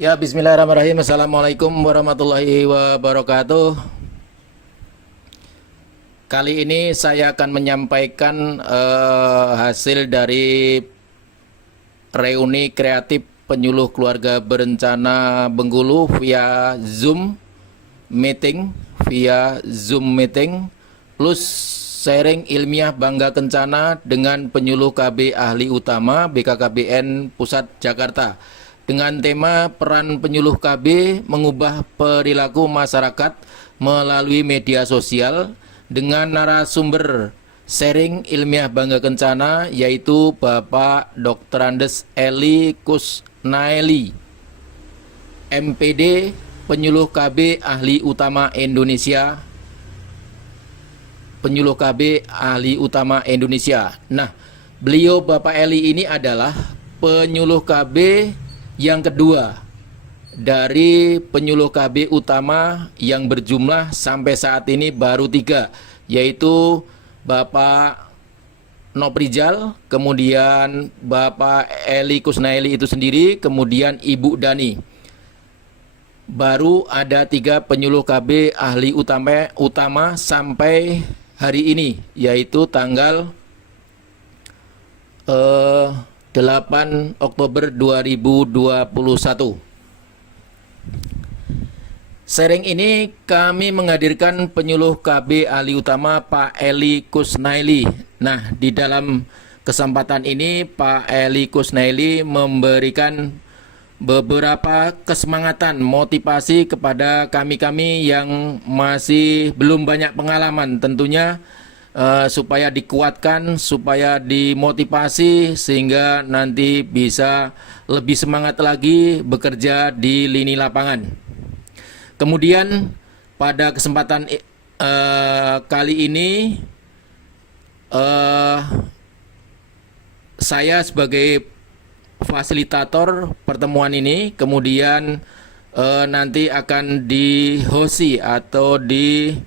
Ya, bismillahirrahmanirrahim. Assalamualaikum warahmatullahi wabarakatuh. Kali ini saya akan menyampaikan hasil dari reuni kreatif penyuluh keluarga berencana Bengkulu via Zoom meeting, plus sharing ilmiah Bangga Kencana dengan penyuluh KB ahli utama BKKBN Pusat Jakarta dengan tema peran penyuluh KB mengubah perilaku masyarakat melalui media sosial dengan narasumber sharing ilmiah Bangga Kencana yaitu Bapak Dr. Andes Eli Kusnaeli, MPD, penyuluh KB ahli utama Indonesia. Penyuluh KB ahli utama Indonesia. Nah, beliau Bapak Eli ini adalah penyuluh KB yang kedua dari penyuluh KB utama yang berjumlah sampai saat ini baru 3, yaitu Bapak Noprijal, kemudian Bapak Eli Kusnaeli itu sendiri, kemudian Ibu Dani. Baru ada 3 penyuluh KB ahli utama sampai hari ini, yaitu tanggal 8 Oktober 2021. Sharing ini kami menghadirkan penyuluh KB ahli utama Pak Eli Kusnaeli. Nah, di dalam kesempatan ini Pak Eli Kusnaeli memberikan beberapa kesemangatan motivasi kepada kami-kami yang masih belum banyak pengalaman, tentunya supaya dikuatkan, supaya dimotivasi sehingga nanti bisa lebih semangat lagi bekerja di lini lapangan. Kemudian pada kesempatan kali ini saya sebagai fasilitator pertemuan ini, kemudian nanti akan dihosti atau dipimpin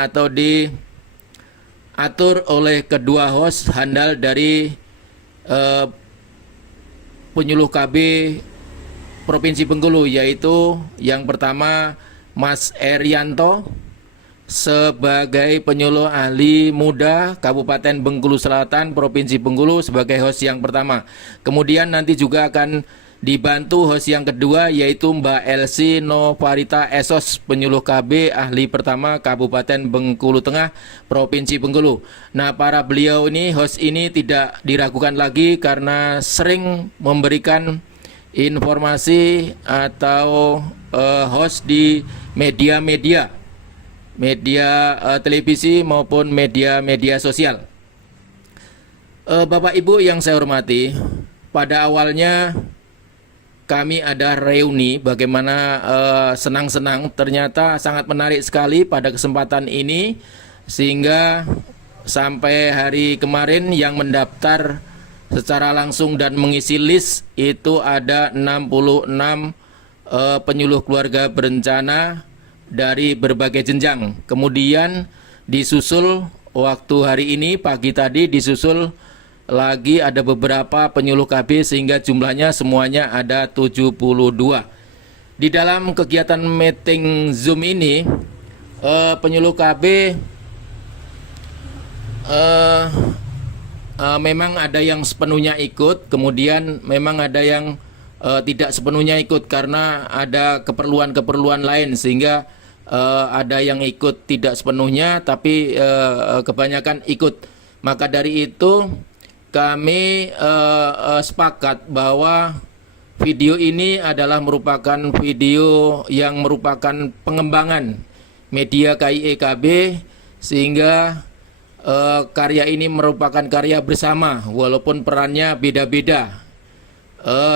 atau diatur oleh kedua host handal dari penyuluh KB Provinsi Bengkulu, yaitu yang pertama Mas Erianto sebagai penyuluh ahli muda Kabupaten Bengkulu Selatan Provinsi Bengkulu sebagai host yang pertama. Kemudian nanti juga akan dibantu host yang kedua yaitu Mbak Elsi Novarita Esos, penyuluh KB ahli pertama Kabupaten Bengkulu Tengah Provinsi Bengkulu. Nah, para beliau ini, host ini tidak diragukan lagi karena sering memberikan informasi atau host di media-media televisi maupun media sosial. Bapak Ibu yang saya hormati, pada awalnya kami ada reuni, bagaimana senang-senang, ternyata sangat menarik sekali pada kesempatan ini, sehingga sampai hari kemarin yang mendaftar secara langsung dan mengisi list itu ada 66 penyuluh keluarga berencana dari berbagai jenjang. Kemudian disusul waktu hari ini pagi tadi disusul lagi ada beberapa penyuluh KB sehingga jumlahnya semuanya ada 72. Di dalam kegiatan meeting Zoom ini penyuluh KB memang ada yang sepenuhnya ikut, kemudian memang ada yang tidak sepenuhnya ikut karena ada keperluan-keperluan lain, sehingga ada yang ikut tidak sepenuhnya tapi kebanyakan ikut. Maka dari itu kami sepakat bahwa video ini adalah merupakan video yang merupakan pengembangan media KIEKB, sehingga karya ini merupakan karya bersama walaupun perannya beda-beda.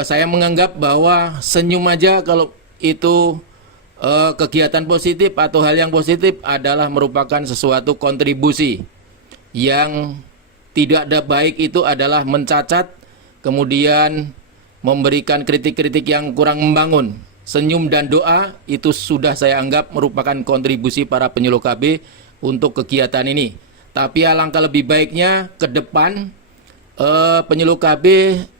Saya menganggap bahwa senyum aja kalau itu kegiatan positif atau hal yang positif adalah merupakan sesuatu kontribusi. Yang tidak ada baik itu adalah mencacat, kemudian memberikan kritik-kritik yang kurang membangun. Senyum dan doa itu sudah saya anggap merupakan kontribusi para penyuluh KB untuk kegiatan ini. Tapi alangkah lebih baiknya ke depan penyuluh KB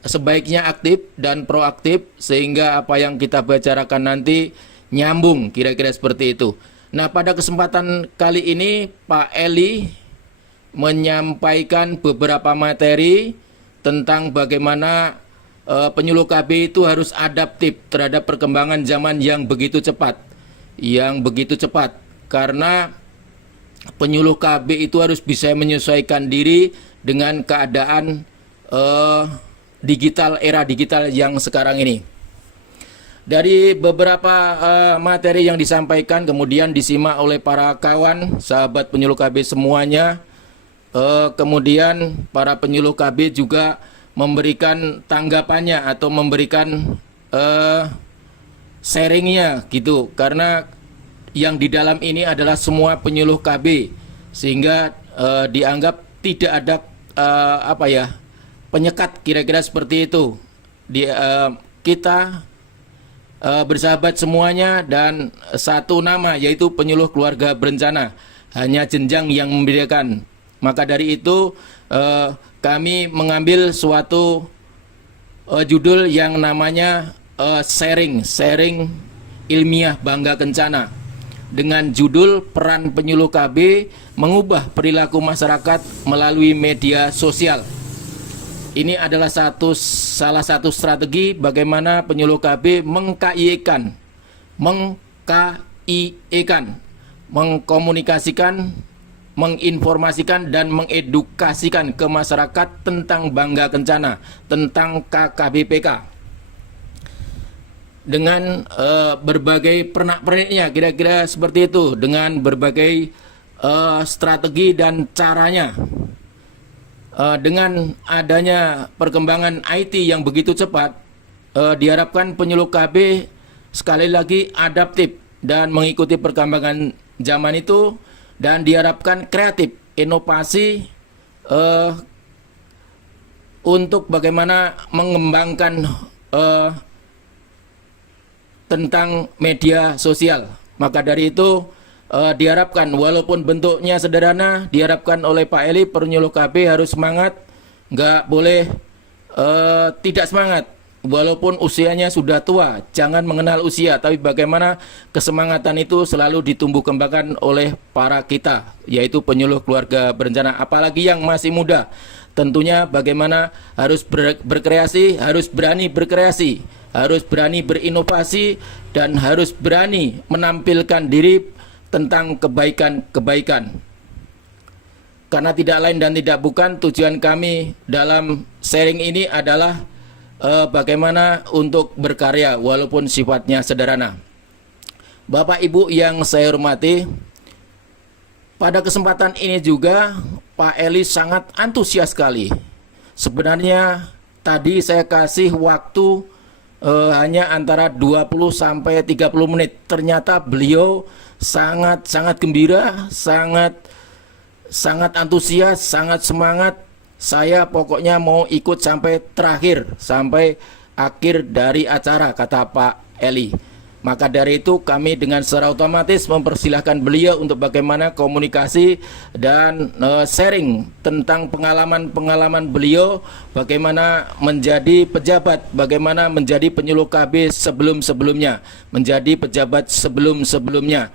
sebaiknya aktif dan proaktif sehingga apa yang kita bicarakan nanti nyambung, kira-kira seperti itu. Nah, pada kesempatan kali ini Pak Eli menyampaikan beberapa materi tentang bagaimana penyuluh KB itu harus adaptif terhadap perkembangan zaman yang begitu cepat. Karena penyuluh KB itu harus bisa menyesuaikan diri dengan keadaan era digital yang sekarang ini. Dari beberapa materi yang disampaikan kemudian disimak oleh para kawan, sahabat penyuluh KB semuanya. Kemudian para penyuluh KB juga memberikan tanggapannya atau memberikan sharingnya gitu, karena yang di dalam ini adalah semua penyuluh KB sehingga dianggap tidak ada penyekat, kira-kira seperti itu. Kita bersahabat semuanya dan satu nama, yaitu penyuluh keluarga berencana, hanya jenjang yang membedakan. Maka dari itu kami mengambil suatu judul yang namanya sharing ilmiah Bangga Kencana, dengan judul peran penyuluh KB mengubah perilaku masyarakat melalui media sosial. Ini adalah salah satu strategi bagaimana penyuluh KB mengkomunikasikan, menginformasikan dan mengedukasikan ke masyarakat tentang Bangga Kencana, tentang KKBPK. Dengan berbagai pernak-perniknya, kira-kira seperti itu, dengan berbagai strategi dan caranya. Dengan adanya perkembangan IT yang begitu cepat, diharapkan penyuluh KB sekali lagi adaptif dan mengikuti perkembangan zaman itu, dan diharapkan kreatif, inovasi untuk bagaimana mengembangkan tentang media sosial. Maka dari itu diharapkan, walaupun bentuknya sederhana, diharapkan oleh Pak Eli penyuluh KB harus semangat, nggak boleh tidak semangat. Walaupun usianya sudah tua, jangan mengenal usia, tapi bagaimana kesemangatan itu selalu ditumbuh kembangkan oleh para kita, yaitu penyuluh keluarga berencana, apalagi yang masih muda. Tentunya bagaimana harus berkreasi, harus berani berkreasi, harus berani berinovasi, dan harus berani menampilkan diri tentang kebaikan-kebaikan. Karena tidak lain dan tidak bukan, tujuan kami dalam sharing ini adalah bagaimana untuk berkarya walaupun sifatnya sederhana. Bapak Ibu yang saya hormati, pada kesempatan ini juga Pak Eli sangat antusias sekali. Sebenarnya tadi saya kasih waktu hanya antara 20 sampai 30 menit. Ternyata beliau sangat gembira, sangat antusias, sangat semangat. Saya pokoknya mau ikut sampai terakhir, sampai akhir dari acara, kata Pak Eli. Maka dari itu kami dengan secara otomatis mempersilahkan beliau untuk bagaimana komunikasi dan sharing tentang pengalaman beliau, bagaimana menjadi pejabat, bagaimana menjadi penyuluh KB sebelum-sebelumnya, menjadi pejabat sebelum-sebelumnya.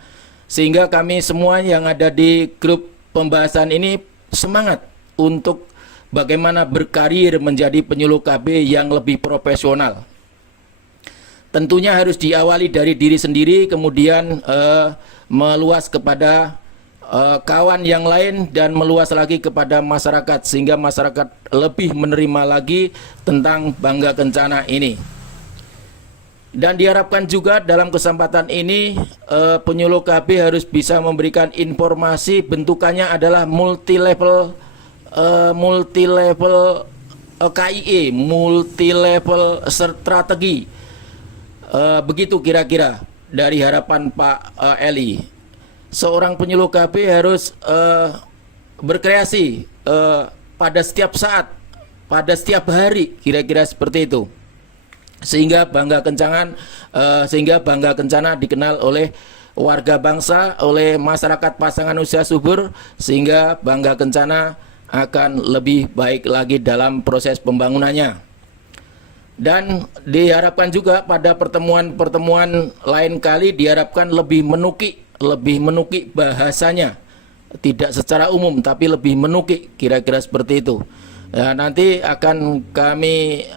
Sehingga kami semua yang ada di grup pembahasan ini semangat untuk bagaimana berkarir menjadi penyuluh KB yang lebih profesional. Tentunya harus diawali dari diri sendiri, kemudian meluas kepada kawan yang lain, dan meluas lagi kepada masyarakat, sehingga masyarakat lebih menerima lagi tentang Bangga Kencana ini. Dan diharapkan juga dalam kesempatan ini penyuluh KB harus bisa memberikan informasi, bentukannya adalah multi level KIE, multi level strategi. Begitu kira-kira dari harapan Pak Eli. Seorang penyuluh KB harus berkreasi pada setiap saat, pada setiap hari, kira-kira seperti itu. Sehingga Bangga Kencana dikenal oleh warga bangsa, oleh masyarakat pasangan usia subur, sehingga Bangga Kencana akan lebih baik lagi dalam proses pembangunannya. Dan diharapkan juga pada pertemuan-pertemuan lain kali diharapkan lebih menukik bahasanya, tidak secara umum tapi lebih menukik, kira-kira seperti itu. Ya, nanti akan kami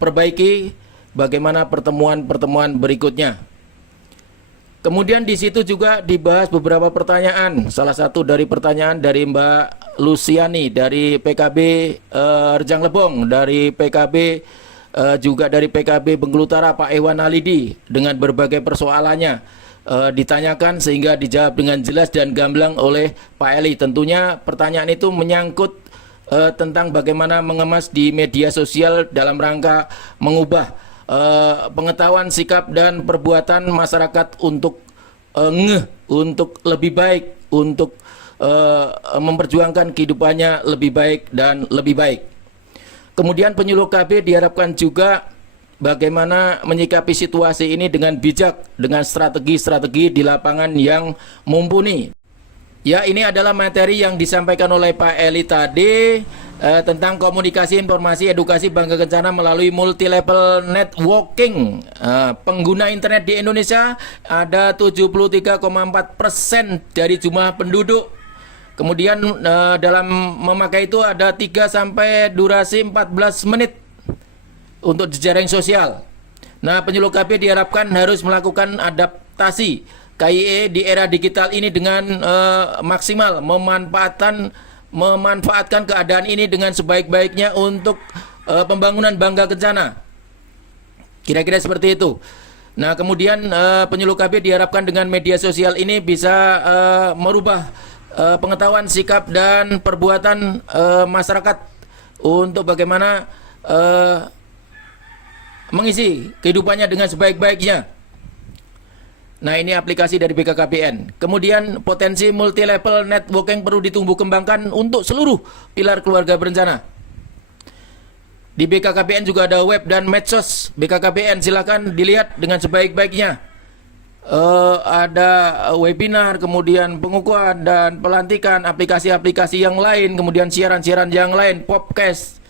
perbaiki bagaimana pertemuan-pertemuan berikutnya. Kemudian di situ juga dibahas beberapa pertanyaan. Salah satu dari pertanyaan dari Mbak Luciani dari PKB Rejang Lebong, dari PKB juga dari PKB Bengkulu Utara Pak Iwan Halidi, dengan berbagai persoalannya ditanyakan sehingga dijawab dengan jelas dan gamblang oleh Pak Eli. Tentunya pertanyaan itu menyangkut tentang bagaimana mengemas di media sosial dalam rangka mengubah pengetahuan, sikap dan perbuatan masyarakat untuk untuk lebih baik, untuk memperjuangkan kehidupannya lebih baik dan lebih baik. Kemudian penyuluh KB diharapkan juga bagaimana menyikapi situasi ini dengan bijak, dengan strategi-strategi di lapangan yang mumpuni. Ya, ini adalah materi yang disampaikan oleh Pak Eli tadi tentang komunikasi, informasi, edukasi bangga kencana melalui multi-level networking. Pengguna internet di Indonesia ada 73,4% dari jumlah penduduk. Kemudian dalam memakai itu ada 3 sampai durasi 14 menit untuk jejaring sosial. Nah, penyuluh KB diharapkan harus melakukan adaptasi KIE di era digital ini dengan maksimal, memanfaatkan keadaan ini dengan sebaik-baiknya untuk pembangunan bangga kencana. Kira-kira seperti itu. Nah, kemudian penyuluh KB diharapkan dengan media sosial ini bisa merubah pengetahuan, sikap dan perbuatan masyarakat untuk bagaimana mengisi kehidupannya dengan sebaik-baiknya. Nah, ini aplikasi dari BKKBN. Kemudian potensi multi level networking perlu ditumbuh kembangkan untuk seluruh pilar keluarga berencana. Di BKKBN juga ada web dan medsos BKKBN, silakan dilihat dengan sebaik-baiknya. Ada webinar, kemudian pengukuhan dan pelantikan, aplikasi-aplikasi yang lain, kemudian siaran-siaran yang lain, podcast,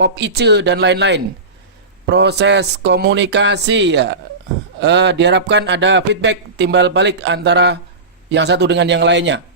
pop ice dan lain-lain. Proses komunikasi ya, diharapkan ada feedback timbal balik antara yang satu dengan yang lainnya.